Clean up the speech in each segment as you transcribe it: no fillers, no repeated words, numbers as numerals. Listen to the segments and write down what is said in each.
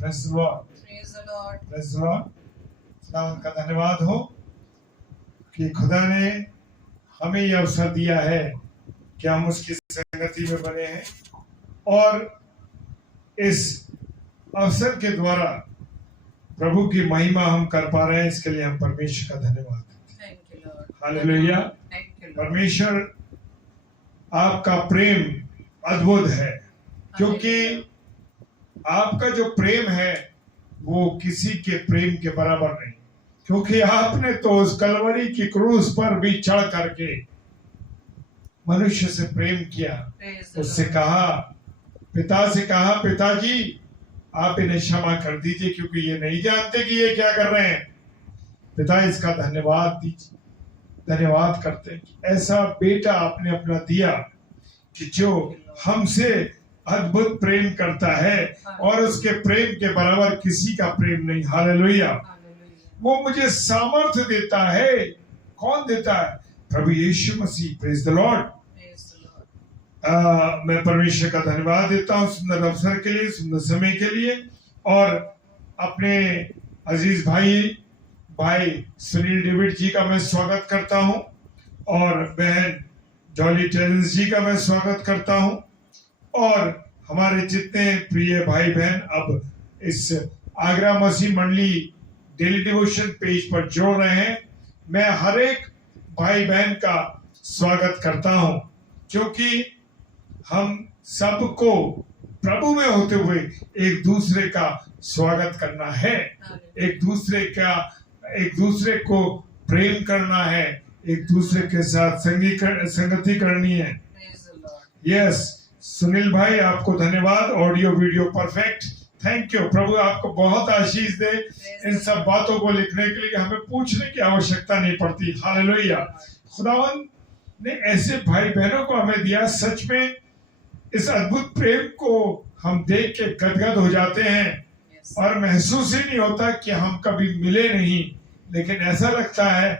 Praise the Lord. Praise the Lord. Praise the Lord. खुदावंद का धन्यवाद हो कि खुदा ने हमें यह अवसर दिया है कि हम उसकी संगति में बने हैं और इस अवसर के द्वारा प्रभु की महिमा हम कर पा रहे हैं। इसके लिए हम परमेश्वर का धन्यवाद देते हैं। Thank you, Lord. Hallelujah. Thank you, Lord. परमेश्वर आपका प्रेम अद्भुत है, क्योंकि आपका जो प्रेम है वो किसी के प्रेम के बराबर नहीं, क्योंकि आपने तो उस कलवरी की क्रूस पर भी चढ़ करके मनुष्य से प्रेम किया। Praise the उससे Lord. कहा, पिता से कहा, पिताजी आप इन्हें क्षमा कर दीजिए क्योंकि ये नहीं जानते कि ये क्या कर रहे हैं। पिता इसका धन्यवाद दीजिए, धन्यवाद करते हैं कि ऐसा बेटा आपने अपना दिया कि जो हमसे अद्भुत प्रेम करता है और उसके प्रेम के बराबर किसी का प्रेम नहीं। हालेलुया। Hallelujah. वो मुझे सामर्थ्य देता है। कौन देता है? प्रभु यीशु मसीह। Praise the Lord. Praise the Lord. मैं परमेश्वर का धन्यवाद देता हूँ सुंदर अवसर के लिए, सुंदर समय के लिए, और अपने अजीज भाई सुनील डेविड जी का मैं स्वागत करता हूँ और बहन जॉली टेरेंस जी का मैं स्वागत करता हूँ और हमारे जितने प्रिय भाई बहन अब इस आगरा मसीह मंडली डेली डिवोशन पेज पर जोड़ रहे हैं। मैं हर एक भाई बहन का स्वागत करता हूँ, क्योंकि हम सबको प्रभु में होते हुए एक दूसरे का स्वागत करना है, एक दूसरे को प्रेम करना है, एक दूसरे के साथ संगति करनी है। Praise the Lord. Yes Sunil भाई, आपको धन्यवाद। Audio video perfect, thank you. प्रभु आपको बहुत आशीष दे। इन सब बातों को लिखने के लिए हमें पूछने की आवश्यकता नहीं पड़ती। हालेलुया। खुदावन ने ऐसे भाई बहनों को हमें दिया, सच में इस अद्भुत प्रेम को हम देख के गदगद हो जाते हैं Yes. और महसूस ही नहीं होता कि हम कभी मिले नहीं, लेकिन ऐसा लगता है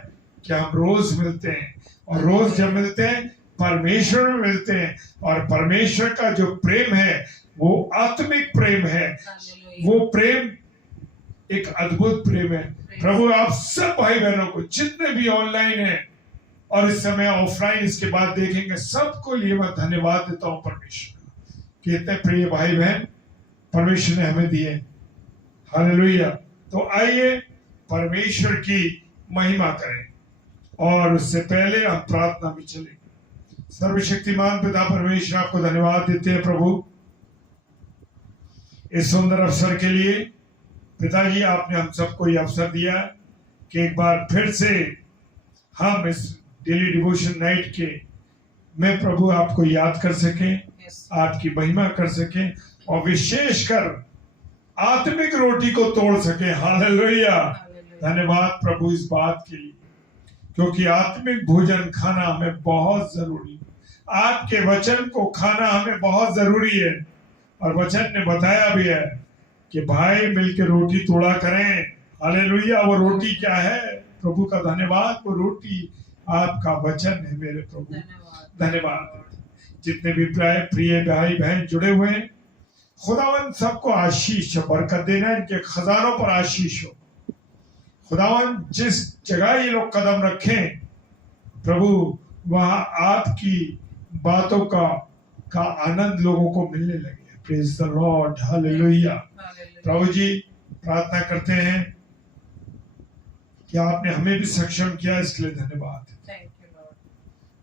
कि हम रोज मिलते हैं और रोज जब मिलते हैं परमेश्वर में मिलते हैं, और परमेश्वर का जो प्रेम है वो आत्मिक प्रेम है। Hallelujah. वो प्रेम एक अद्भुत प्रेम है। प्रभु आप सब भाई बहनों को, जितने भी ऑनलाइन हैं और इस समय ऑफलाइन इसके बाद देखेंगे, सबको लिए मैं धन्यवाद देता हूँ परमेश्वर कि इतने प्रिय भाई बहन परमेश्वर ने हमें दिए। हालेलुया। तो आइए परमेश्वर की महिमा करें और उससे पहले हम प्रार्थना में चलें। सर्वशक्तिमान पिता परमेश्वर आपको धन्यवाद देते हैं प्रभु इस सुंदर अवसर के लिए। पिताजी आपने हम सबको ये अवसर दिया कि एक बार फिर से हम इस डेली डिवोशन नाइट के में प्रभु आपको याद कर सकें, Yes. आपकी महिमा कर सकें और विशेषकर आत्मिक रोटी को तोड़ सकें। हालेलुया। Hallelujah. धन्यवाद प्रभु इस बात के लिए, क्योंकि आत्मिक भोजन खाना हमें बहुत जरूरी है। आपके वचन को खाना हमें बहुत जरूरी है, और वचन ने बताया भी है कि भाई मिलकर रोटी तोड़ा करें। हालेलुया। वो रोटी क्या है? प्रभु का धन्यवाद। वो रोटी आपका वचन है मेरे प्रभु। धन्यवाद. धन्यवाद। जितने भी प्रिय भाई बहन जुड़े हुए हैं, खुदावन सबको आशीष हो, बरकत देना, इनके खजानों पर आशीष हो। खुदावन जिस जगह ये लोग कदम रखें प्रभु, वहां आपकी बातों का आनंद लोगों को मिलने लगे। Praise the Lord. Hallelujah. Hallelujah. प्रभु जी प्रार्थना करते हैं कि आपने हमें भी सक्षम किया, इसके लिए धन्यवाद। Thank you, Lord.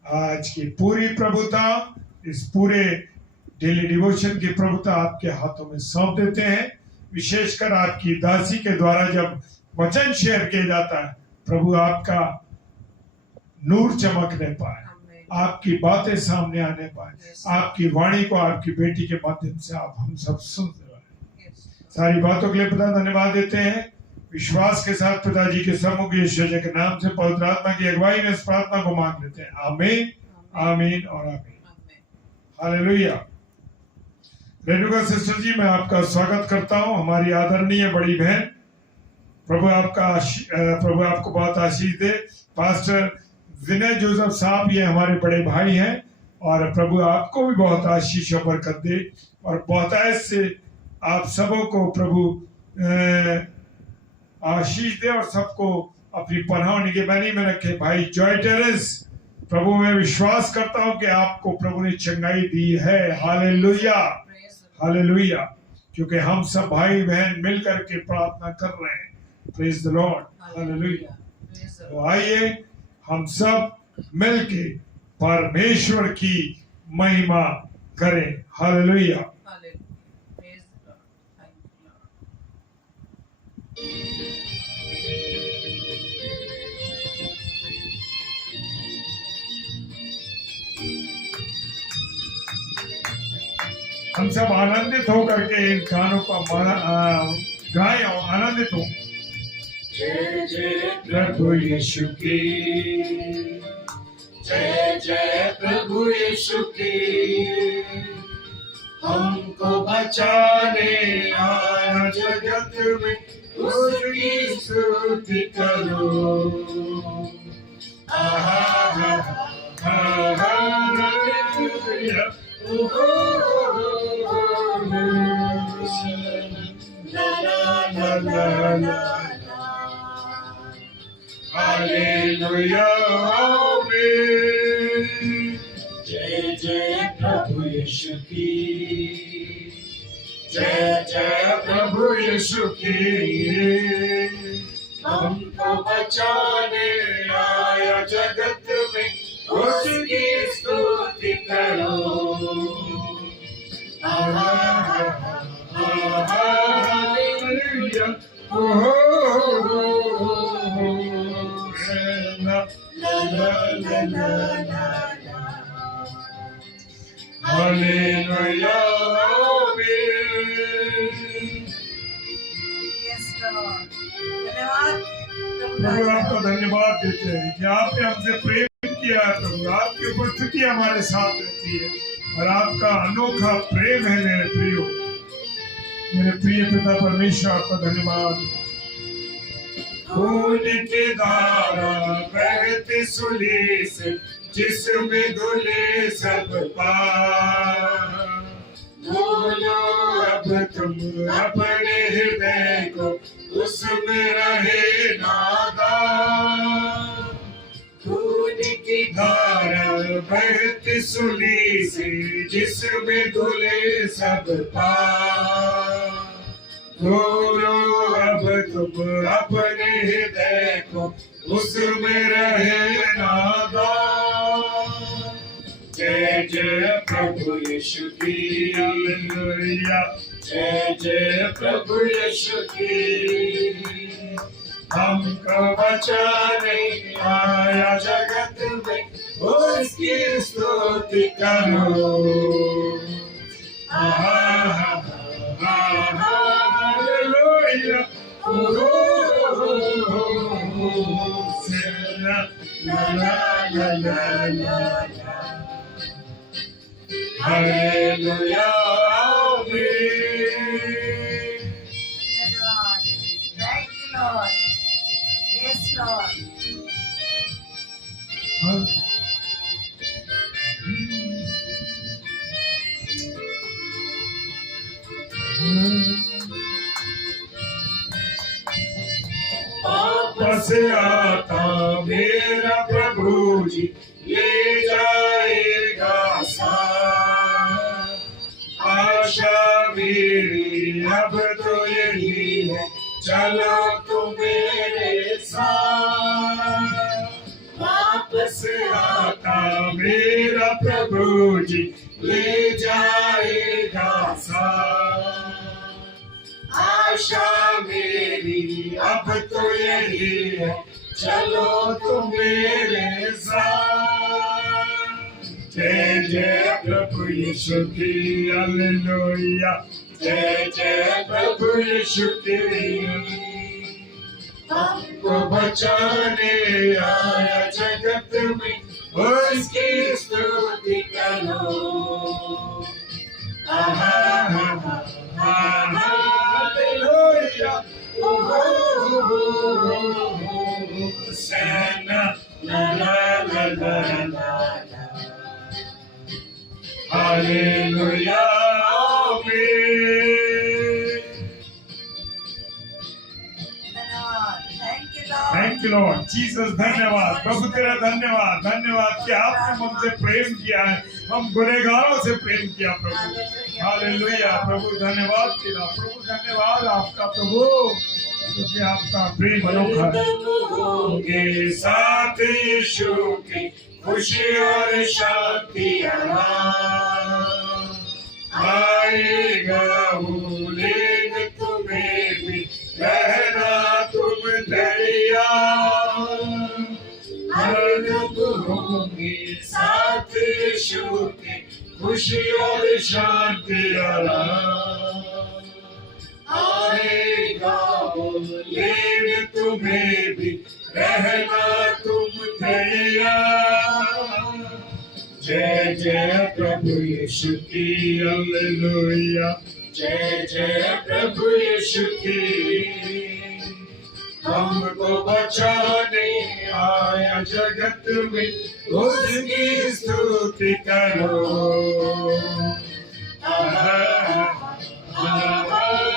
आज की पूरी प्रभुता, इस पूरे डेली डिवोशन की प्रभुता आपके हाथों में सौंप देते हैं। विशेषकर आपकी दासी के द्वारा जब वचन शेयर किया जाता है प्रभु, आपका नूर चमकने पाए, Amen. आपकी बातें सामने आने पाए, Yes. आपकी वाणी को आपकी बेटी के माध्यम से आप हम सब सुनते रहे। Yes. सारी बातों के लिए पिता धन्यवाद देते हैं। विश्वास के साथ पिताजी के सम्मुख यीशु के नाम से पवित्र आत्मा की अगुवाई में इस प्रार्थना को मांग लेते हैं। आमीन, आमीन और आमीन। Amen. हालेलुया। रेणुका सिस्टर जी, मैं आपका स्वागत करता हूं, हमारी आदरणीय बड़ी बहन। प्रभु आपको बहुत आशीष दे। पास्टर विनय जोसेफ साहब, ये हमारे बड़े भाई हैं, और प्रभु आपको भी बहुत आशीष और बरकत दे और बहुतायत से आप सबों को प्रभु आशीष दे और सबको अपनी पनाह निगहबानी में रखे। भाई जॉय टेरेस, प्रभु मैं विश्वास करता हूं कि आपको प्रभु ने चंगाई दी है। हालेलुया, हालेलुया, क्योंकि हम सब भाई बहन मिल करके प्रार्थना कर रहे हैं। Praise the Lord, hallelujah. तो आइए हम सब मिलके परमेश्वर की महिमा करें। हालेलुया। हम सब आनंदित होकर के इन गानों को गाएं और आनंदित हो। जय जय प्रभु यीशु की, जय जय प्रभु यीशु की, हमको बचाने आया जगत में, उसकी स्तुति करो। आहा हा हा हालेलुया, ला ला ला ला, हालेलुया, आमीन। जय जय प्रभु यीशु की, जय जय प्रभु यीशु की, हमको बचाने आया जगत में, उसकी स्तुति करो। हालेलुया, हालेलुया, प्रभु आपका धन्यवाद देते हैं कि आपने हमसे प्रेम किया है। प्रभु आपकी उपस्थिति हमारे साथ रहती है और आपका अनोखा प्रेम है। मेरे प्रिय पिता परमेश्वर, आपका धन्यवाद। खून की धारा बहती सूली से, जिसमें धुले सब पाप, बोलो अब तुम अपने हृदय को, उसमें रहे नादान। खून की धारा बहती सूली से, जिसमें धुले सब पाप, बोलो अब तुम अपने हृदय को, उसमें रहे नादान। जय जय प्रभु यीशु की, हालेलुया, जय जय प्रभु यीशु की, हमको बचाने आया जगत में, उसकी स्तुति करो। हालेलुया, ला ला ला ला ला, हालेलुया, आमीन। Thank you, Lord. Yes, Lord. वापस आता मेरा प्रभु जी, ले जाएगा साथ। आशा मेरी अब तो यही है, चलो तुम मेरे साथ। वापस आता मेरा प्रभु जी, ले जाएगा साथ। आशा मेरी अब तो यही है, चलो तुम मेरे साथ। जय जय प्रभु यीशु की, हालेलुया, जय जय प्रभु यीशु की, हमको बचाने आया जगत में, उसकी स्तुति करो। हालेलुया, सेना ला ला ला ला ला, हालेलुया, आमीन। Thank you Lord Jesus. धन्यवाद प्रभु तेरा, धन्यवाद धन्यवाद कि आपने हमसे प्रेम किया है, हम गुनहगारों से प्रेम किया प्रभु। हालेलुया प्रभु, धन्यवाद तेरा प्रभु, धन्यवाद आपका प्रभु, क्योंकि आपका प्रेम अनोखा है। साथ यीशु की खुशी और शांति आएगा, भूलेंगे तुम्हें भी, रहना तुम तैयार। होंगे साथ यीशु की खुशी और शांति आएगा, भूलेंगे तुम्हें भी, रहना तुम तैयार। जय जय प्रभु यीशु की, हालेलुया। जय जय प्रभु यीशु की, हमको बचाने आया जगत में, उसकी स्तुति करो।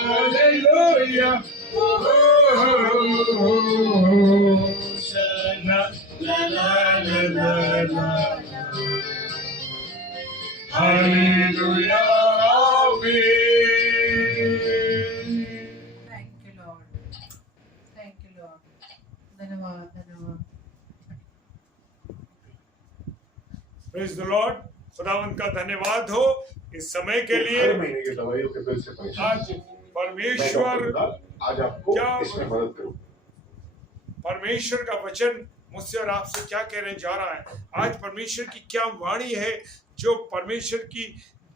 हालेलुया, ला ला ला ला ला, हालेलुया, आमीन। Thank you Lord, thank you Lord, धन्यवाद धन्यवाद। प्रेज द लॉर्ड, खुदावंत का धन्यवाद हो इस समय के लिए। हर महीने की दवाइयों के बिल से परेशान आज परमेश्वर आज आपको क्या इसमें मदद करूं। परमेश्वर का वचन मुझसे और आपसे क्या कहने जा रहा है, आज परमेश्वर की क्या वाणी है जो परमेश्वर की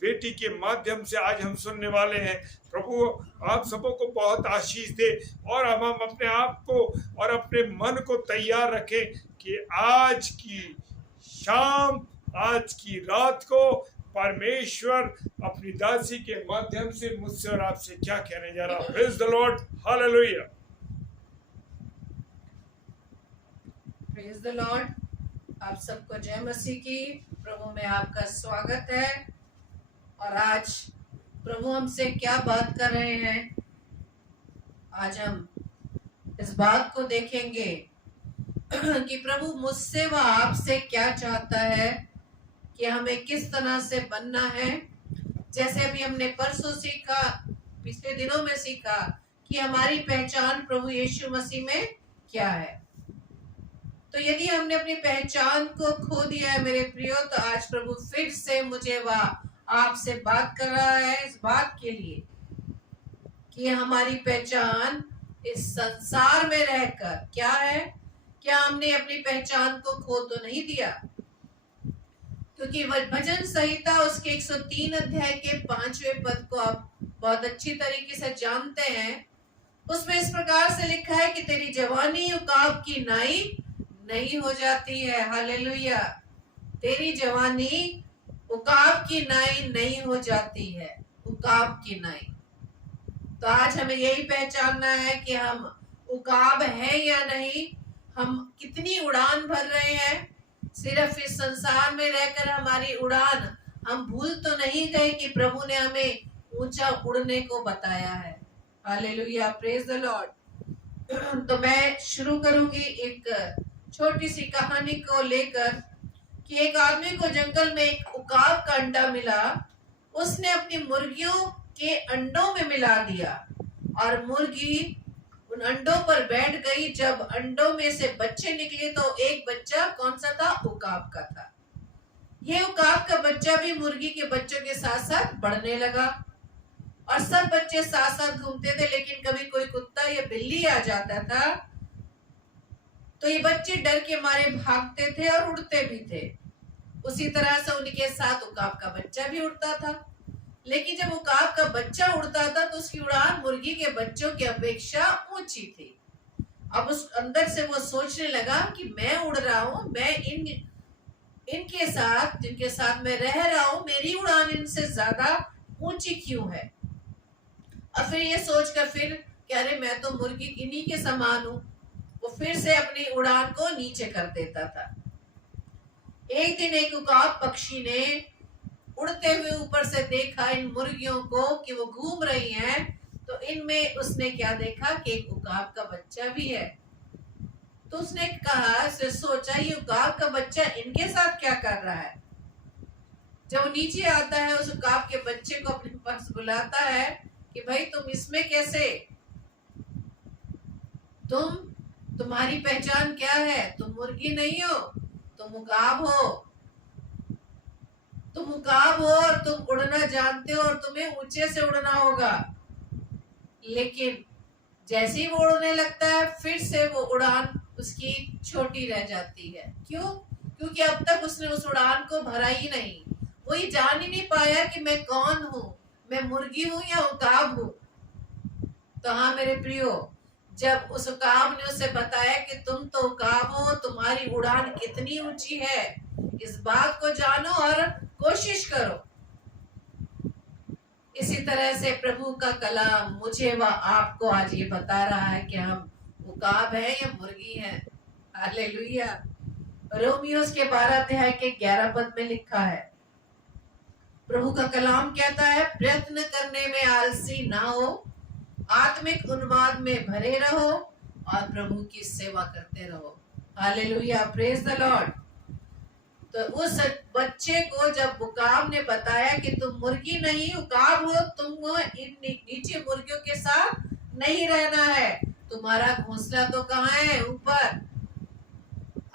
बेटी के माध्यम से आज हम सुनने वाले हैं। प्रभु आप सबों को बहुत आशीष दे और हम अपने आप को और अपने मन को तैयार रखें कि आज की शाम, आज की रात को परमेश्वर अपनी दासी के माध्यम से मुझसे और आपसे क्या कहने जा रहा है। Praise the Lord, hallelujah. Praise the Lord, आप सबको जय मसीह की। प्रभु में आपका स्वागत है। और आज प्रभु हमसे क्या बात कर रहे हैं, आज हम इस बात को देखेंगे कि प्रभु मुझसे व आपसे क्या चाहता है, कि हमें किस तरह से बनना है। जैसे अभी हमने परसों सीखा, पिछले दिनों में सीखा कि हमारी पहचान प्रभु यीशु मसीह में क्या है। तो यदि हमने अपनी पहचान को खो दिया है मेरे प्रियो, तो आज प्रभु फिर से मुझे व आपसे बात कर रहा है इस बात के लिए कि हमारी पहचान इस संसार में रहकर क्या है। क्या हमने अपनी पहचान को खो तो नहीं दिया? क्योंकि भजन संहिता उसके 103 अध्याय के 5वें पद को आप बहुत अच्छी तरीके से जानते हैं। उसमें इस प्रकार से लिखा है कि तेरी जवानी उकाब की नाई नहीं हो जाती है। हालेलुया, तेरी जवानी उकाब की नाई नहीं हो जाती है, उकाब की नाई। तो आज हमें यही पहचानना है कि हम उकाब है या नहीं, हम कितनी उड़ान भर रहे हैं। सिर्फ इस संसार में रहकर हमारी उड़ान हम भूल तो नहीं गए कि प्रभु ने हमें ऊंचा उड़ने को बताया है। Hallelujah, praise the Lord. तो मैं शुरू करूंगी एक छोटी सी कहानी को लेकर कि एक आदमी को जंगल में एक उकाब का अंडा मिला। उसने अपनी मुर्गियों के अंडों में मिला दिया और मुर्गी उन अंडों पर बैठ गई। जब अंडों में से बच्चे निकले तो एक बच्चा कौन सा था? उकाब का था। ये उकाब का बच्चा भी मुर्गी के बच्चों के साथ साथ बढ़ने लगा और सब बच्चे साथ साथ घूमते थे। लेकिन कभी कोई कुत्ता या बिल्ली आ जाता था तो ये बच्चे डर के मारे भागते थे और उड़ते भी थे। उसी तरह से उनके साथ उकाब का बच्चा भी उड़ता था। लेकिन जब उकाब का बच्चा उड़ता था तो उसकी उड़ान मुर्गी के बच्चों की अपेक्षा ऊंची थी। अब उस अंदर से वो सोचने लगा कि मैं उड़ रहा हूँ, मैं इनके साथ जिनके साथ मैं रह रहा हूँ, मेरी उड़ान इनसे ज्यादा ऊंची क्यों है। और फिर ये सोचकर फिर कि अरे मैं तो मुर्गी इन्हीं के समान हूँ, वो फिर से अपनी उड़ान को नीचे कर देता था। एक दिन एक उकाब पक्षी ने उड़ते हुए ऊपर से देखा इन मुर्गियों को कि वो घूम रही हैं, तो इनमें उसने क्या देखा कि एक उकाब का बच्चा भी है। तो उसने कहा, उसने सोचा ये उकाब का बच्चा इनके साथ क्या कर रहा है। जब वो नीचे आता है, उस उकाब के बच्चे को अपने पास बुलाता है कि भाई तुम इसमें कैसे, तुम्हारी पहचान क्या है, तुम मुर्गी नहीं हो, तुम उकाब हो, तुम उकाब हो और तुम उड़ना जानते हो और तुम्हें ऊंचे से उड़ना होगा। लेकिन जैसे ही वो उड़ने लगता है, फिर से वो उड़ान उसकी छोटी रह जाती है। क्यों? क्योंकि अब तक उसने उस उड़ान को भरा ही नहीं। वो ये जान ही नहीं पाया कि मैं कौन हूं, मैं मुर्गी हूं या उकाब हूं। तो हाँ मेरे प्रियो, जब उस उकाब ने उसे बताया कि तुम तो उकाब हो, तुम्हारी उड़ान कितनी ऊंची है, इस बात को जानो और कोशिश करो। इसी तरह से प्रभु का कलाम मुझे व आपको आज ये बता रहा है कि हम उकाब है या मुर्गी है। हालेलुया। रोमियोस के 12 अध्याय के 11 पद में लिखा है, प्रभु का कलाम कहता है, प्रयत्न करने में आलसी ना हो, आत्मिक उन्माद में भरे रहो और प्रभु की सेवा करते रहो। Hallelujah, praise the Lord. तो उस बच्चे को जब उकाब ने बताया कि तुम मुर्गी नहीं उकाब हो, तुम इन नीचे मुर्गियों के साथ नहीं रहना है, तुम्हारा घोंसला तो कहाँ है? ऊपर।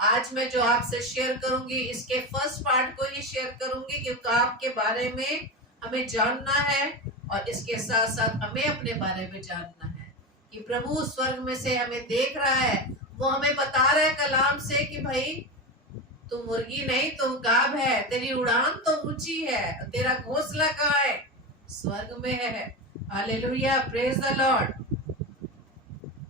आज मैं जो आपसे शेयर करूंगी, इसके फर्स्ट पार्ट को ही शेयर करूंगी कि उकाब के बारे में हमें जानना है और इसके साथ साथ हमें अपने बारे में जानना है कि प्रभु स्वर्ग में से हमें देख रहा है। वो हमें बता रहा है कलाम से कि भाई तू मुर्गी नहीं, तू उकाब है, तेरी उड़ान तो ऊंची है, तेरा घोंसला कहाँ है? स्वर्ग में है। Hallelujah, praise the Lord.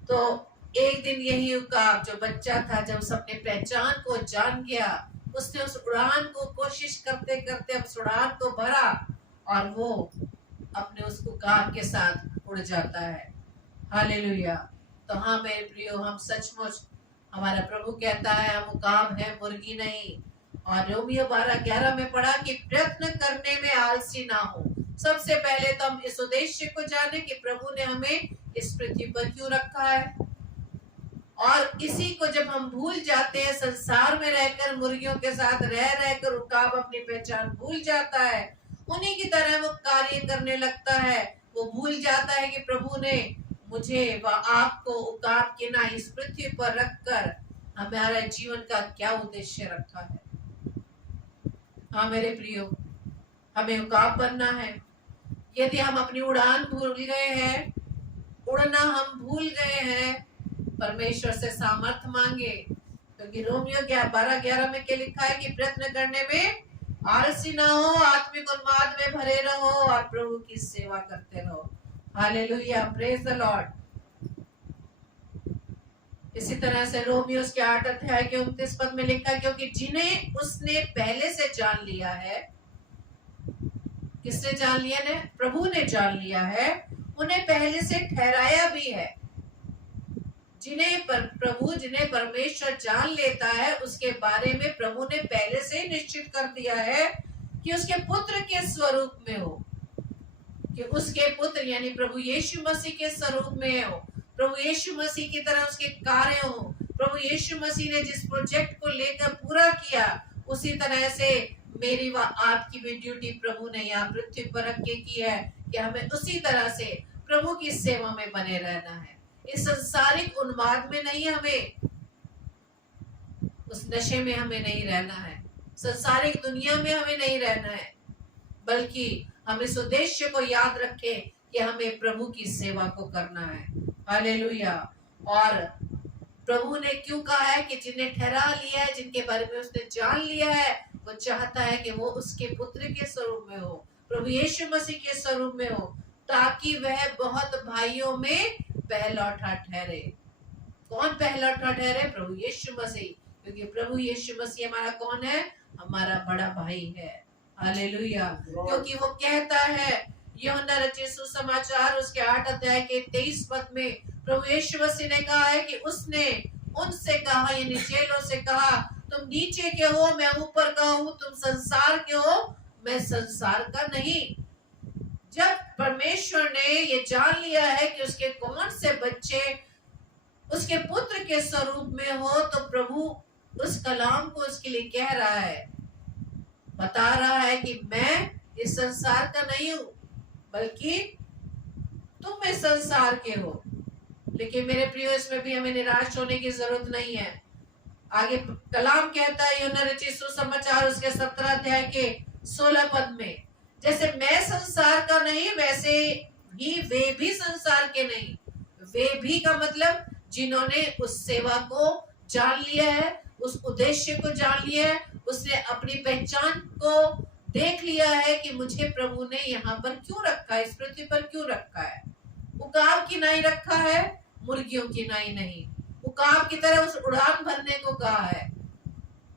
तो एक दिन यही उकाब जो बच्चा था, जब उस अपने पहचान को जान गया, उसने उस उड़ान को कोशिश करते करते अब उड़ान को भरा और वो अपने उस उकाब के साथ उड़ जाता है। हालेलुया। तो हाँ मेरे प्रियो, हम सचमुच, हमारा प्रभु कहता है हम उकाब है, मुर्गी नहीं। और रोमियो 12:11 में पढ़ा कि प्रयत्न करने में आलसी ना हो। सबसे पहले तो हम इस उद्देश्य को जाने कि प्रभु ने हमें इस पृथ्वी पर क्यों रखा है, और इसी को जब हम भूल जाते हैं, संसार में रहकर मुर्गियों के साथ रह रहकर उकाब अपनी पहचान भूल जाता है, उन्हीं की तरह वो कार्य करने लगता है। वो भूल जाता है कि प्रभु ने मुझे व आपको उकाब के ना इस पृथ्वी पर रखकर हमारे जीवन का क्या उद्देश्य रखा है। हाँ मेरे प्रियो, हमें उकाब बनना है। यदि हम अपनी उड़ान भूल गए हैं, उड़ना हम भूल गए हैं, परमेश्वर से सामर्थ मांगे, क्योंकि रोमियो 12:11 में क्या लिखा है कि प्रयत्न करने में आलसी ना हो, आत्मिक उन्माद में भरे रहो और प्रभु की सेवा करते रहो। Hallelujah, praise the Lord. इसी तरह से रोमियोस के 8 अध्याय के 29 पद में लिखा, क्योंकि जिन्हें उसने पहले से जान लिया है, किसने जान लिया ने? प्रभु ने जान लिया है, उन्हें पहले से ठहराया भी है। जिन्हें परमेश्वर जान लेता है, उसके बारे में प्रभु ने पहले से निश्चित कर दिया है कि उसके पुत्र के स्वरूप में हो, कि उसके पुत्र यानी प्रभु यीशु मसीह के स्वरूप में हो, प्रभु यीशु मसीह की तरह उसके कार्य हो। प्रभु यीशु मसीह ने जिस प्रोजेक्ट को लेकर पूरा किया, उसी तरह से मेरी व आपकी भी ड्यूटी प्रभु ने यहाँ पृथ्वी पर रख के की है कि हमें उसी तरह से प्रभु की सेवा में बने रहना है। इस संसारिक उन्माद में नहीं, हमें उस नशे में हमें नहीं रहना है, संसारिक दुनिया में हमें नहीं रहना है, बल्कि हम इस उद्देश्य को याद रखें कि हमें प्रभु की सेवा को करना है। हालेलुया। और प्रभु ने क्यों कहा है कि जिन्हें ठहरा लिया है, जिनके बारे में उसने जान लिया है, वो चाहता है कि वो उसके पुत्र के स्वरूप में हो, प्रभु यीशु मसीह के स्वरूप में हो, ताकि वह बहुत भाइयों में पहलौठा ठहरे। कौन पहलौठा ठहरे? प्रभु यीशु मसीह, क्योंकि प्रभु यीशु मसीह हमारा कौन है? हमारा बड़ा भाई है। हालेलुया। क्योंकि वो कहता है, यूहन्ना रचित सुसमाचार उसके 8 अध्याय के 23 पद में प्रभु यीशु मसीह ने कहा है कि उसने उनसे कहा, यानी चेलों से कहा, तुम नीचे के हो, मैं ऊपर का हूं, तुम संसार के हो, मैं संसार का नहीं। जब परमेश्वर ने ये जान लिया है कि उसके कौन से बच्चे उसके पुत्र के स्वरूप में हो, तो प्रभु उस कलाम को उसके लिए कह रहा है, बता रहा है कि मैं इस संसार का नहीं हूं, बल्कि तुम इस संसार के हो। लेकिन मेरे प्रियो, इसमें भी हमें निराश होने की जरूरत नहीं है। आगे कलाम कहता है यूहन्ना रचित सुसमाचार उसके 17 अध्याय के 16 पद में, जैसे मैं संसार का नहीं, वैसे ही वे भी संसार के नहीं। वे भी का मतलब जिन्होंने उस सेवा को जान लिया है, उस उद्देश्य को जान लिया है, उसने अपनी पहचान को देख लिया है कि मुझे प्रभु ने यहाँ पर क्यों रखा है, इस पृथ्वी पर क्यों रखा है। उकाब की नाई रखा है, मुर्गियों की नाई नहीं। उकाब की तरह उस उड़ान भरने को कहा है।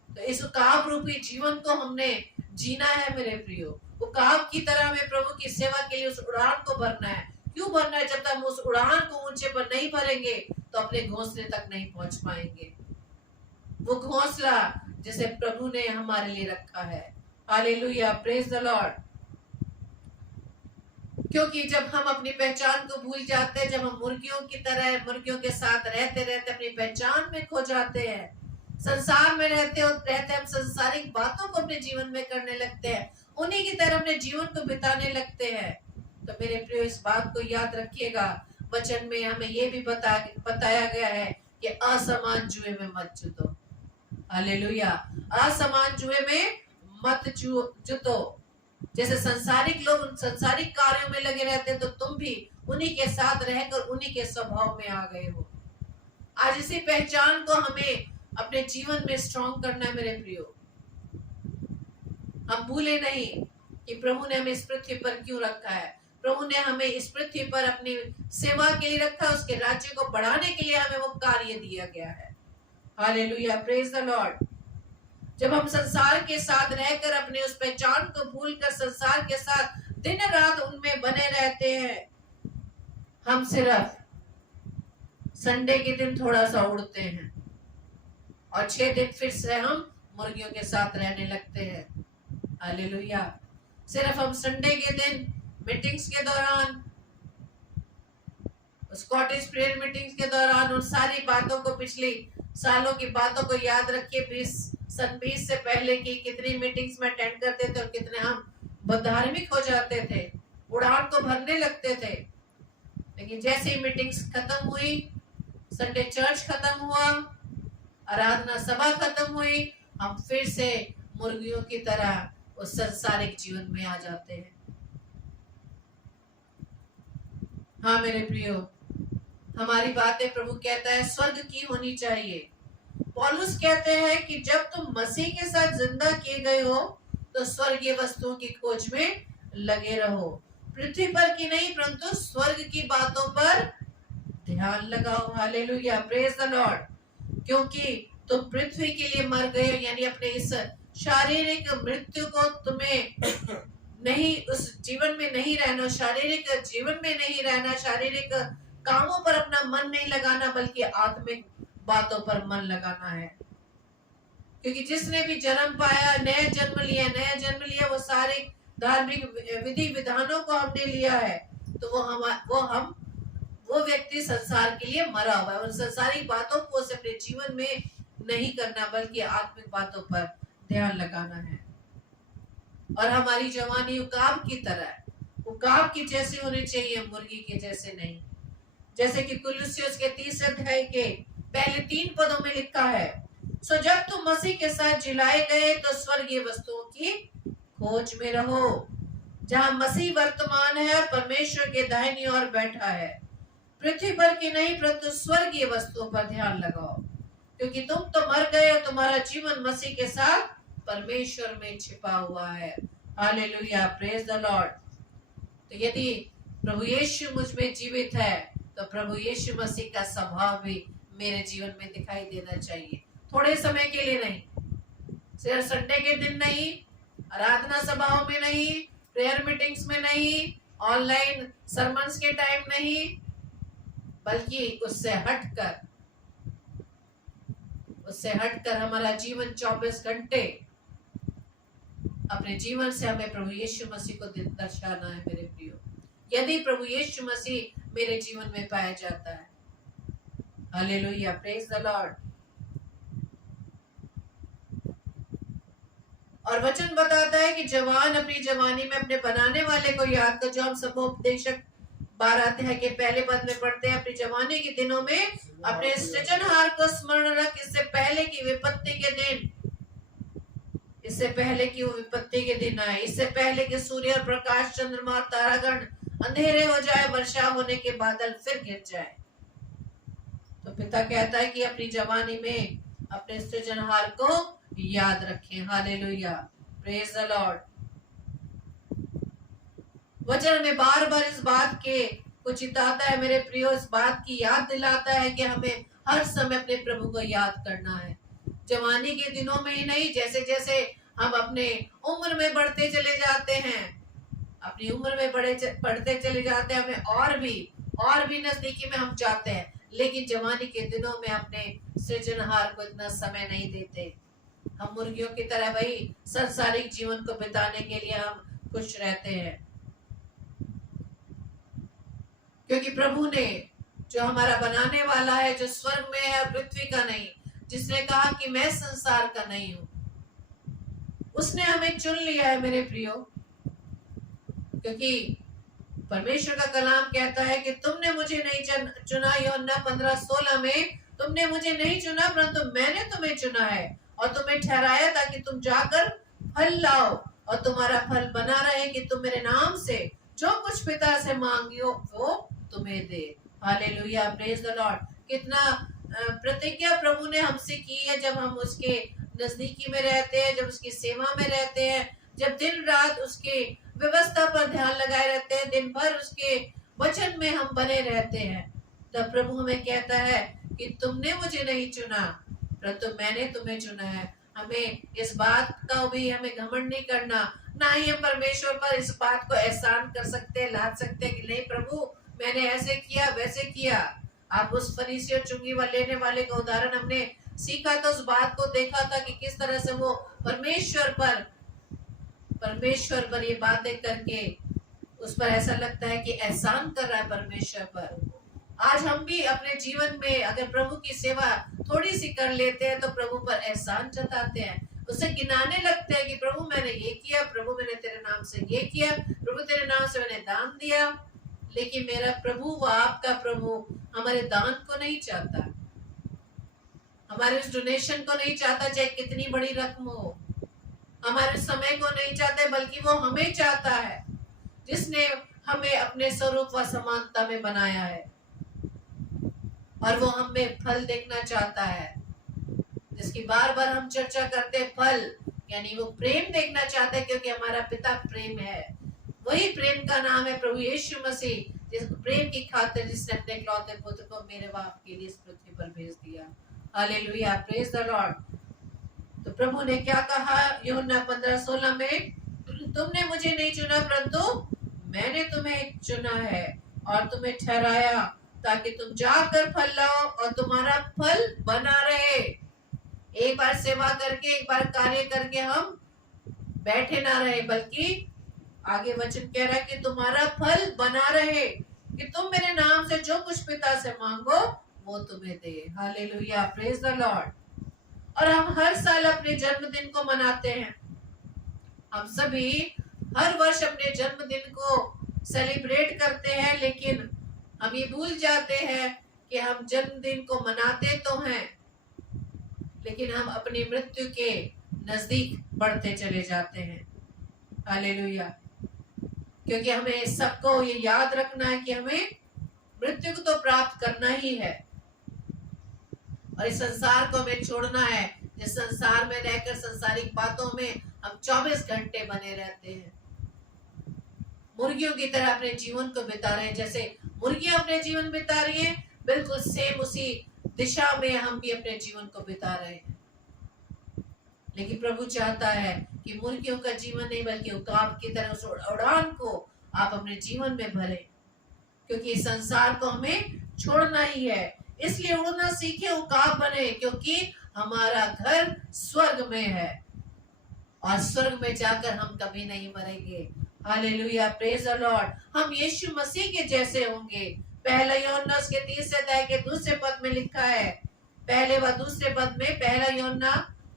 तो इस उकाब रूपी जीवन को हमने जीना है मेरे प्रियो। उकाब की तरह हमें प्रभु की सेवा के लिए उस उड़ान को भरना है। क्यों भरना है? जब तक हम उस उड़ान को ऊंचे पर नहीं भरेंगे तो अपने घोंसले तक नहीं पहुंच पाएंगे। वो घोंसला जिसे प्रभु ने हमारे लिए रखा है। Hallelujah, praise the Lord. क्योंकि जब हम अपनी पहचान को भूल जाते हैं, जब हम मुर्गियों की तरह मुर्गियों के साथ रहते रहते अपनी पहचान में खो जाते हैं, संसार में रहते हम संसारिक बातों को अपने जीवन में करने लगते हैं, उन्हीं की तरह अपने जीवन को बिताने लगते हैं, तो मेरे प्रिय इस बात को याद रखिएगा, वचन में हमें ये भी बताया गया है कि असमान जुए में मत जुतो। हालेलुया, असमान जुए में मत जुतो। जैसे संसारिक लोग उन संसारिक कार्यों में लगे रहते हैं, तो तुम भी उन्हीं के साथ रहकर उन्हीं के स्वभाव में आ गए हो। आज इसी पहचान को हमें अपने जीवन में स्ट्रॉन्ग करना है मेरे प्रियो। हम भूले नहीं कि प्रभु ने हमें इस पृथ्वी पर क्यों रखा है। प्रभु ने हमें इस पृथ्वी पर अपनी सेवा के लिए रखा, उसके राज्य को बढ़ाने के लिए हमें वो कार्य दिया गया है। Hallelujah, praise the Lord. जब हम संसार के साथ रहकर अपने उस पहचान को भूलकर संसार के साथ दिन रात उनमें बने रहते हैं, हम सिर्फ संडे के दिन थोड़ा सा उड़ते हैं और 6 दिन फिर से हम मुर्गियों के साथ रहने लगते हैं। हालेलुया, सिर्फ हम संडे के दिन मीटिंग्स के दौरान, स्कॉटिश प्रेयर मीटिंग्स के दौरान उन सारी बातों को, पिछली सालों की बातों को याद रखिए। सन 20 से पहले की कितनी मीटिंग्स में अटेंड करते थे और कितने हम धार्मिक हो जाते थे, उड़ान को भरने लगते थे। लेकिन जैसे ही मीटिंग्स खत्म हुई, संडे चर्च खत्म हुआ, आराधना सभा खत्म हुई, हम फिर से मुर्गियों की तरह उस संसारिक जीवन में आ जाते हैं। हाँ मेरे प्रियो, हमारी बातें प्रभु कहता है स्वर्ग की होनी चाहिए। पौलुस कहते हैं कि जब तुम मसीह के साथ जिंदा किए गए हो तो स्वर्गीय वस्तुओं की खोज में लगे रहो। पृथ्वी पर की नहीं परंतु स्वर्ग की बातों पर ध्यान लगाओ। Hallelujah, praise the Lord. क्योंकि तुम पृथ्वी के लिए मर गए हो, यानी अपने इस शारीरिक मृत्यु को तुम्हें नहीं, उस जीवन में नहीं रहना, शारीरिक जीवन में नहीं रहना, शारीरिक कामों पर अपना मन नहीं लगाना, बल्कि आत्मिक बातों पर मन लगाना है। क्योंकि जिसने भी जन्म पाया, नया जन्म लिया, वो सारे धार्मिक विधि विधानों को हमने लिया है, तो वो व्यक्ति संसार के लिए मरा हुआ है। उन संसारिक बातों को उसे अपने जीवन में नहीं करना, बल्कि आत्मिक बातों पर ध्यान लगाना है। और हमारी जवानी उकाब की तरह, उकाब की जैसी होनी चाहिए, मुर्गी के जैसे नहीं। जैसे कि कुलुस्सियोस के 30 अध्याय के पहले 3 पदों में लिखा है, सो जब तुम मसीह के साथ जिलाए गए तो स्वर्गीय वस्तुओं की खोज में रहो, जहां मसीह वर्तमान है और परमेश्वर के दाहिनी ओर बैठा है। पृथ्वी पर की नहीं परंतु स्वर्गीय वस्तुओं पर ध्यान लगाओ, क्योंकि तुम तो मर गए और तुम्हारा जीवन मसीह के साथ परमेश्वर में छिपा हुआ है। Hallelujah, praise the Lord. तो यदि प्रभु यीशु मुझ में जीवित है तो प्रभु यीशु मसीह का स्वभाव भी मेरे जीवन में दिखाई देना चाहिए। थोड़े समय के लिए नहीं, सिर्फ संडे के दिन नहीं, आराधना सभाओं में नहीं, प्रेयर मीटिंग्स में नहीं, ऑनलाइन सरमन्स के टाइम नहीं, बल्कि उससे हटकर हमारा जीवन 24 घंटे अपने जीवन से हमें प्रभु यीशु मसीह को दर्शाना है मेरे प्रियो। यदि प्रभु यीशु मसीह मेरे जीवन में पाया जाता है, हालेलुया, प्रेज द लॉर्ड। और वचन बताता है कि जवान अपनी जवानी में अपने बनाने वाले को याद कर, जो हम सब उपदेशक 12 अध्याय के पहले पद में पढ़ते हैं। अपनी जवानी के दिनों में अपने सृजनहार को स्मरण रख, इससे पहले की विपत्ति के दिन, इससे पहले कि वो विपत्ति के दिन आए, इससे पहले कि सूर्य और प्रकाश, चंद्रमा और तारागण अंधेरे हो जाए, वर्षा होने के बादल फिर गिर जाए। तो पिता कहता है कि अपनी जवानी में अपने सृजनहार को याद रखें। Hallelujah, praise the Lord. वचन में बार बार इस बात के को चिताता है मेरे प्रियो, इस बात की याद दिलाता है कि हमें हर समय अपने प्रभु को याद करना है। जवानी के दिनों में ही नहीं, जैसे जैसे हम अपने उम्र में बढ़ते चले जाते हैं, अपनी उम्र में बढ़ते चले जाते हैं, हमें और भी नजदीकी में हम जाते हैं, लेकिन जवानी के दिनों में अपने सृजनहार को इतना समय नहीं देते। हम मुर्गियों की तरह वही सांसारिक जीवन को बिताने के लिए हम खुश रहते हैं, क्योंकि प्रभु ने, जो हमारा बनाने वाला है, जो स्वर्ग में है पृथ्वी का नहीं, जिसने कहा कि मैं संसार का नहीं हूं, उसने हमें चुन लिया है मेरे प्रियो। क्योंकि परमेश्वर का कलाम कहता है कि तुमने मुझे नहीं चुना, यूहन्ना 15:16 में, तुमने मुझे नहीं चुना परंतु मैंने तुम्हें चुना है और तुम्हें ठहराया ताकि तुम जाकर फल लाओ और तुम्हारा फल बना रहे, कि तुम मेरे नाम से जो कुछ पिता से मांगियो वो तुम्हें दे। Hallelujah, praise the Lord. कितना प्रतिज्ञा प्रभु ने हमसे की है, जब हम उसके नजदीकी में रहते हैं, जब उसकी सेवा में रहते हैं, जब दिन रात उसके व्यवस्था पर ध्यान लगाए रहते हैं, दिन भर उसके वचन में हम बने रहते हैं, तब प्रभु हमें कहता है कि तुमने मुझे नहीं चुना परंतु मैंने तुम्हें चुना है। हमें इस बात का भी हमें घमंड नहीं करना, ना ही हम परमेश्वर पर इस बात को एहसान कर सकते हैं, लाद सकते हैं कि नहीं प्रभु मैंने ऐसे किया वैसे किया। आप उस फरीसी और चुंगी लेने वाले का उदाहरण हमने सीखा, तो उस बात को देखा था कि किस तरह से वो परमेश्वर पर ये बातें करके उस पर ऐसा लगता है कि एहसान कर रहा है परमेश्वर पर। आज हम भी अपने जीवन में अगर प्रभु की सेवा थोड़ी सी कर लेते हैं तो प्रभु पर एहसान जताते हैं, उसे गिनाने लगते हैं कि प्रभु मैंने ये किया, प्रभु मैंने तेरे नाम से ये किया, प्रभु तेरे नाम से मैंने दान दिया। लेकिन मेरा प्रभु व आपका प्रभु हमारे दान को नहीं चाहता, हमारे उस डोनेशन को नहीं चाहता, चाहे कितनी बड़ी रकम हो, हमारे समय को नहीं चाहता, बल्कि वो हमें चाहता है जिसने हमें अपने स्वरूप व समानता में बनाया है, और वो हमें फल देखना चाहता है, जिसकी बार बार हम चर्चा करते हैं। फल यानी वो प्रेम देखना चाहते हैं, क्योंकि हमारा पिता प्रेम है। वही प्रेम का नाम है प्रभु यीशु मसीह, जिस प्रेम की खातिर जिसने अपने इकलौते पुत्र को मेरे बाप के लिए इस पृथ्वी पर भेज दिया। Hallelujah, praise the Lord. तो प्रभु ने क्या कहा यूहन्ना 15:16 में, तुमने मुझे नहीं चुना परंतु मैंने तुम्हें चुना है और तुम्हें ठहराया ताकि तुम जाकर फल लाओ और तुम्हारा फल बना रहे। एक बार सेवा करके, एक बार कार्य करके हम बैठे ना रहे, बल्कि आगे वचन कह रहा है कि तुम्हारा फल बना रहे, कि तुम मेरे नाम से जो कुछ पिता से मांगो वो तुम्हें दे। Hallelujah, praise the Lord. और हम हर साल अपने जन्मदिन को मनाते हैं, हम सभी हर वर्ष अपने जन्मदिन को सेलिब्रेट करते हैं, लेकिन हम ये भूल जाते हैं कि हम जन्मदिन को मनाते तो हैं, लेकिन हम अपनी मृत्यु के नजदीक बढ़ते चले जाते हैं। हालेलुया, क्योंकि हमें सबको ये याद रखना है कि हमें मृत्यु को तो प्राप्त करना ही है, और इस संसार को हमें छोड़ना है, जिस संसार में रहकर संसारिक बातों में हम 24 घंटे बने रहते हैं, मुर्गियों की तरह अपने जीवन को बिता रहे हैं। जैसे मुर्गियां अपने जीवन बिता रही हैं, बिल्कुल सेम उसी दिशा में हम भी अपने जीवन को बिता रहे हैं। लेकिन प्रभु चाहता है कि मुर्गियों का जीवन नहीं, बल्कि उकाब की तरह उस उड़ान को आप अपने जीवन में भरें, क्योंकि इस संसार को हमें छोड़ना ही है। इसलिए उड़ना सीखे, उकाब बने, क्योंकि हमारा घर स्वर्ग में है और स्वर्ग में जाकर हम कभी नहीं मरेंगे। Hallelujah, praise the Lord. हम यीशु मसीह के जैसे होंगे, पहला यूहन्ना उसके 3 अध्याय के दूसरे पद में लिखा है, पहले व दूसरे पद में, पहला यूहन्ना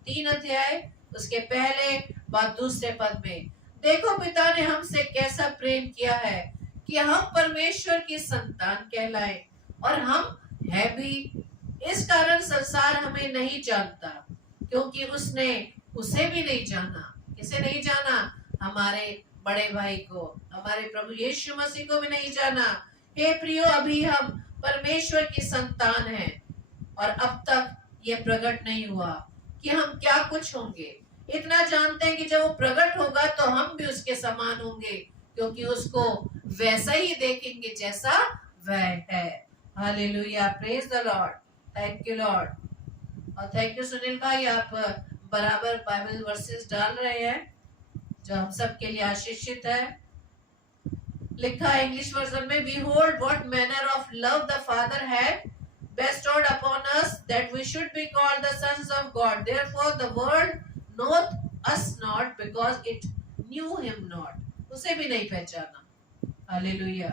3 अध्याय उसके पहले व दूसरे पद में, देखो पिता ने हमसे कैसा प्रेम किया है कि हम परमेश्वर की संतान कहलाए, और हम है भी। इस कारण संसार हमें नहीं जानता, क्योंकि उसने उसे भी नहीं जाना। किसे नहीं जाना? हमारे बड़े भाई को, हमारे प्रभु यीशु मसीह को भी नहीं जाना। हे प्रियो, अभी हम परमेश्वर की संतान हैं, और अब तक ये प्रकट नहीं हुआ कि हम क्या कुछ होंगे। इतना जानते हैं कि जब वो प्रकट होगा तो हम भी उसके समान होंगे, क्योंकि उसको वैसा ही देखेंगे जैसा वह है। Hallelujah, praise the Lord, thank you Lord. और थैंक यू सुनील भाई, आप बराबर बाइबल वर्सेस डाल रहे हैं जो हम सब के लिए आशीषित है। लिखा है इंग्लिश वर्जन में, behold what manner of love the Father had bestowed upon us, that we should be called the sons of God. Therefore the world knoweth us not, because it knew him not. उसे भी नहीं पहचाना। Hallelujah.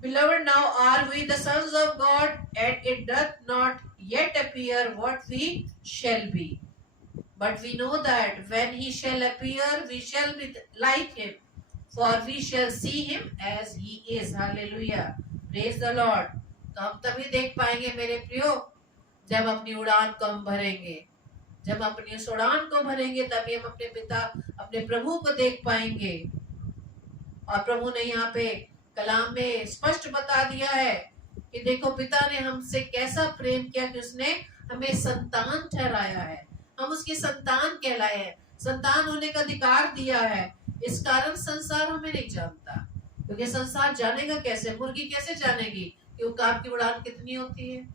Beloved, now are we the sons of God, and it doth not yet appear what we shall be. But we know that when he shall appear, we shall be like him, for we shall see him as he is. Hallelujah. Praise the Lord. तो हम तभी देख पाएंगे मेरे प्रियो, जब अपनी उड़ान को हम भरेंगे। जब अपनी उस उड़ान को भरेंगे तभी हम अपने पिता, अपने प्रभु को देख पाएंगे। और प्रभु ने यहाँ पे कलाम में स्पष्ट बता दिया है कि देखो पिता ने हमसे कैसा प्रेम किया कि उसने हमें संतान ठहराया है, हम उसकी संतान कहलाए हैं, संतान होने का अधिकार दिया है। इस कारण संसार हमें नहीं जानता, क्योंकि संसार जानेगा कैसे? मुर्गी कैसे जानेगी कि उकाब की उड़ान कितनी होती है,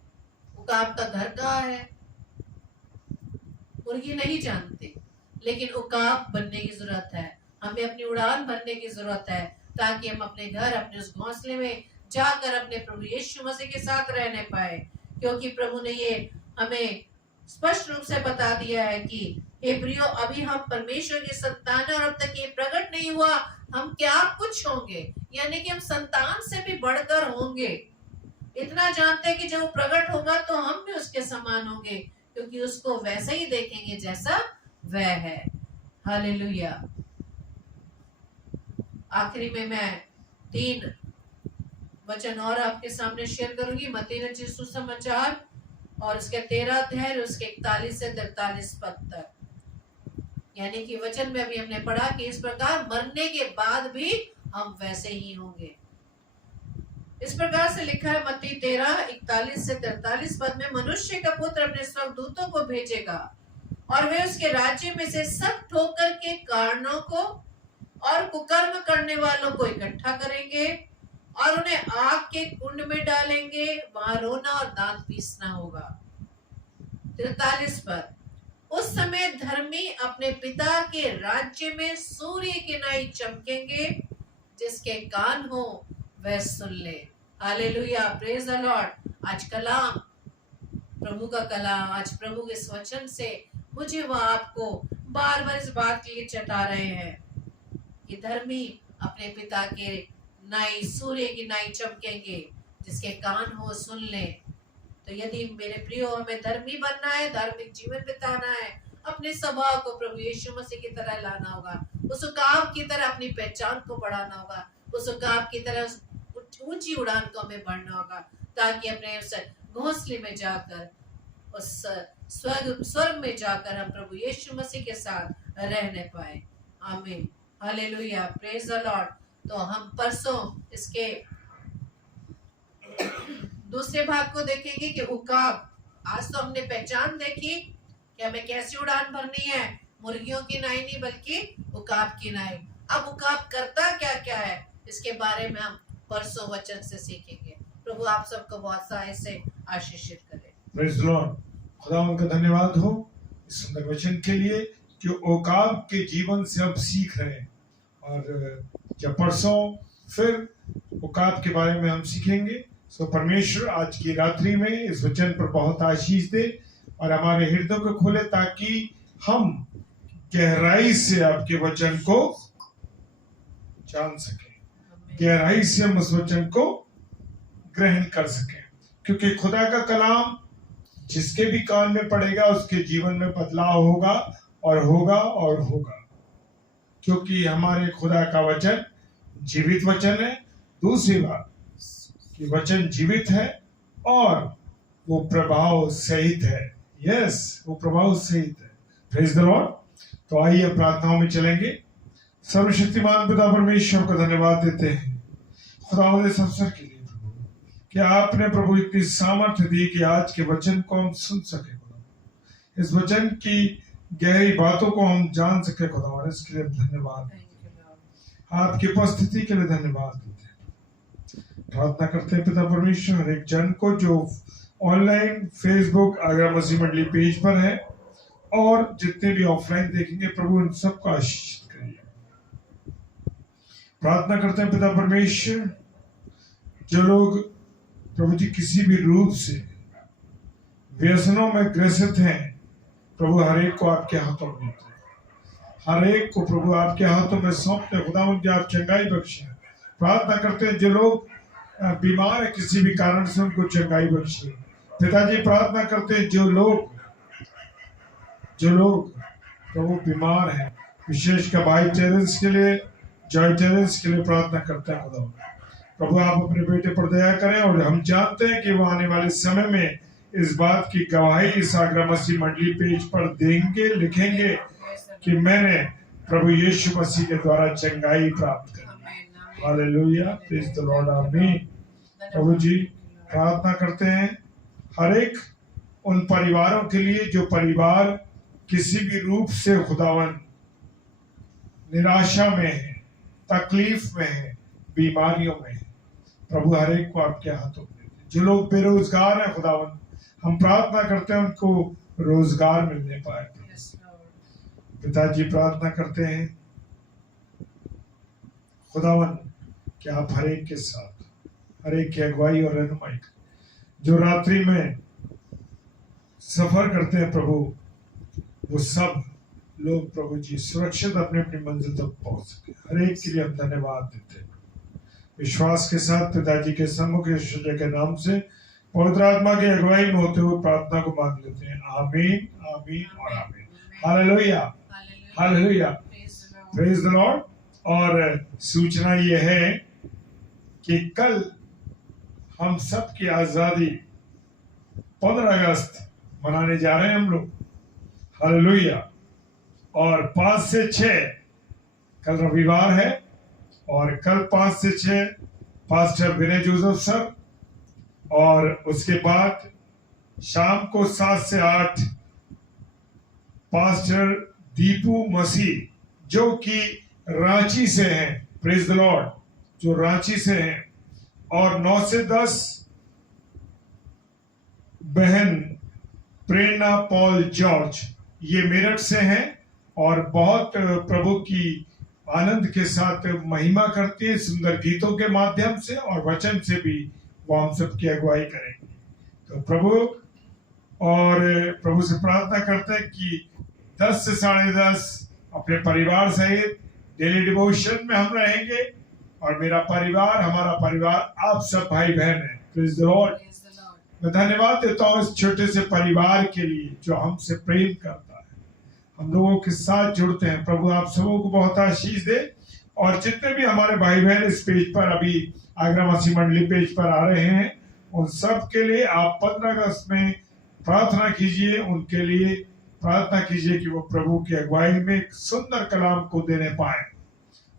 उकाब का घर कहाँ है? मुर्गी नहीं जानती। लेकिन उकाब बनने की जरूरत है, हमें अपनी उड़ान भरने की जरूरत है, ताकि हम अपने घर, अपने उस घोंसले में जाकर अपने प्रभु यीशु मसीह के साथ रहने पाए। क्योंकि प्रभु ने ये हमें स्पष्ट रूप से बता दिया है कि हे प्रियो, अभी हम परमेश्वर की संतान है, और अब तक ये प्रकट नहीं हुआ हम क्या कुछ होंगे, यानी कि हम संतान से भी बढ़कर होंगे। इतना जानते हैं कि जब वो प्रकट होगा तो हम भी उसके समान होंगे, क्योंकि उसको वैसे ही देखेंगे जैसा वह है। हालेलुया। आखिरी में मैं 3 वचन और आपके सामने शेयर करूंगी। मत्ती रचित सुसमाचार और उसके 13 अध्याय, उसके 41 से 43 पद तक। यानी कि वचन में अभी हमने पढ़ा कि इस प्रकार मरने के बाद भी हम वैसे ही होंगे। इस प्रकार से लिखा है मत्ती 13, 41 से 43 पद में, मनुष्य का पुत्र अपने स्वर्गदूतों को भेजेगा, और वे उसके राज्य में से सब ठोकर के कारणों को और कुकर्म करने वालों को इकट्ठा करेंगे, और उन्हें आग के कुंड में डालेंगे, वहां रोना और दांत पीसना होगा। 43 पद, उस समय धर्मी अपने पिता के राज्य में सूर्य की नाई चमकेंगे, जिसके कान हो वह सुन ले। Hallelujah, praise the Lord. आज कलाम, प्रभु का कलाम, आज प्रभु के इस वचन से मुझे वह आपको बार बार इस बात के लिए चटा रहे हैं कि धर्मी अपने पिता के नाई, सूर्य की नाई चमकेंगे, जिसके कान हो सुन ले। तो यदि मेरे प्रियो हमें धर्मी बनना है, धार्मिक जीवन बिताना है, अपने स्वभाव को प्रभु यीशु मसीह की तरह लाना होगा, उस उकाब की तरह अपनी पहचान को बढ़ाना होगा, उस उकाब की तरह ऊंची उड़ान को हमें बढ़ना होगा, ताकि अपने उस घोंसले में जाकर, उस स्वर्ग में जाकर हम प्रभु यीशु मसीह के साथ रहने पाए। आमीन, हालेलुया, प्रेज द लॉर्ड। तो हम परसों इसके दूसरे भाग को देखेंगे कि उकाब। आज तो हमने पहचान देखी कि हमें कैसी उड़ान भरनी है, मुर्गियों की नाई नहीं बल्कि उकाब की नाई। अब उकाब करता क्या क्या है, इसके बारे में हम परसों वचन से सीखेंगे। प्रभु आप सबको बहुत सारे से आशीषित करे। Praise the Lord. खुदावंद का धन्यवाद हो इस सुंदर वचन के लिए कि उकाब के जीवन से अब सीख रहे हैं, और जब परसों फिर उकाब के बारे में हम सीखेंगे। सो परमेश्वर आज की रात्रि में इस वचन पर बहुत आशीष दे और हमारे हृदय को खोले, ताकि हम गहराई से आपके वचन को जान सके, गहराई से हम उस वचन को ग्रहण कर सकें, क्योंकि खुदा का कलाम जिसके भी कान में पड़ेगा उसके जीवन में बदलाव होगा और होगा और होगा, क्योंकि हमारे खुदा का वचन जीवित वचन है। दूसरी बात कि वचन जीवित है और वो प्रभाव सहित है। यस, वो प्रभाव सहित है। Praise the Lord. तो आइए प्रार्थनाओं में चलेंगे। सर्वशक्तिमान पिता परमेश्वर को धन्यवाद देते हैं खुदावंद इस अवसर के लिए प्रभु, कि आपने प्रभु इतनी सामर्थ्य दी कि आज के वचन को हम सुन सके खुदा, इस वचन की गहरी बातों को हम जान सके खुदावंद, इसके लिए धन्यवाद। आपकी उपस्थिति के लिए धन्यवाद देते हैं। प्रार्थना करते हैं पिता परमेश्वर हर एक जन को जो ऑनलाइन फेसबुक आगरा मसीह मंडली पेज पर है और जितने भी ऑफलाइन देखेंगे प्रभु उन सबको आशीषित करिए। प्रार्थना करते हैं पिता परमेश्वर जो लोग प्रभु जी किसी भी रूप से व्यसनों में ग्रसित हैं, प्रभु हर एक को आपके हाथों में देते हैं, हर एक को प्रभु आपके हाथों में सौंपते हैं। खुदा उनकी आप चंगाई बख्शे। प्रार्थना करते हैं जो लोग बीमार है किसी भी कारण से उनको चंगाई बख्शे। पिताजी प्रार्थना करते हैं जो लोग प्रभु बीमार हैं, विशेषकर भाई टेरेंस के लिए, जॉय टेरेंस के लिए प्रार्थना करते हैं। खुदा प्रभु आप अपने बेटे पर दया करें और हम जानते हैं कि वो आने वाले समय में इस बात की गवाही इस आगरा मसीह मंडली पेज पर देंगे, लिखेंगे कि मैंने प्रभु यीशु मसीह के द्वारा चंगाई प्राप्त करी। हालेलुया, प्रेज द लॉर्ड, आमीन। प्रभु जी प्रार्थना करते हैं हर एक उन परिवारों के लिए जो परिवार किसी भी रूप से खुदावन निराशा में है, तकलीफ में है, बीमारियों में है, प्रभु हर एक को आपके हाथों में। जो लोग बेरोजगार हैं खुदावन, हम प्रार्थना करते हैं उनको रोजगार मिलने पाए। पिताजी प्रार्थना करते हैं खुदावन कि आप हर एक के साथ, हर एक की अगुवाई और रहनुमाई करें। जो रात्रि में सफर करते हैं प्रभु, वो सब लोग प्रभु जी सुरक्षित अपने अपनी मंजिल तक पहुंच सके। हर एक के लिए हम धन्यवाद देते हैं। विश्वास के साथ पिताजी के सम्मुख यीशु के नाम से पवित्र आत्मा की अगुवाई में होते हुए प्रार्थना को मांग लेते हैं। आमीन, आमीन और आमीन। Hallelujah, hallelujah, praise the Lord. और सूचना ये है कि कल हम सब की आजादी 15 अगस्त मनाने जा रहे हैं हम लोग। हालेलुया। और 5 से 6 कल रविवार है और कल 5 से 6 पास्टर विनय जोसेफ सर, और उसके बाद शाम को 7 से 8 पास्टर दीपू मसीह जो कि रांची से हैं, प्रेज द लॉर्ड, जो रांची से हैं, और 9 से 10 बहन प्रेरणा पॉल जॉर्ज, ये मेरठ से हैं और बहुत प्रभु की आनंद के साथ महिमा करती है सुंदर गीतों के माध्यम से और वचन से भी वो हम सबकी अगुवाई करेंगे। तो प्रभु से प्रार्थना करते हैं कि 10 से 10:30 अपने परिवार सहित डेली डिवोशन में हम रहेंगे और मेरा परिवार, हमारा परिवार आप सब भाई बहन है। Praise the Lord. मैं धन्यवाद देता हूँ इस छोटे से परिवार के लिए जो हमसे प्रेम करता है, हम लोगों के साथ जुड़ते हैं। प्रभु आप सबों को बहुत आशीष दे। और जितने भी हमारे भाई बहन इस पेज पर, अभी आगरा मसीह मंडली पेज पर आ रहे हैं, उन सब के लिए आप 15 अगस्त में प्रार्थना कीजिए, उनके लिए प्रार्थना कीजिए कि वो प्रभु की अगुवाई में एक सुंदर कलाम को देने पाए।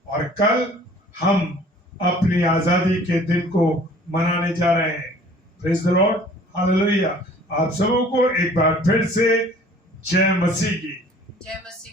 और कल हम अपनी आजादी के दिन को मनाने जा रहे हैं। Praise the Lord, hallelujah. आप सबों को एक बार फिर से जय मसीह की। जय मसीह।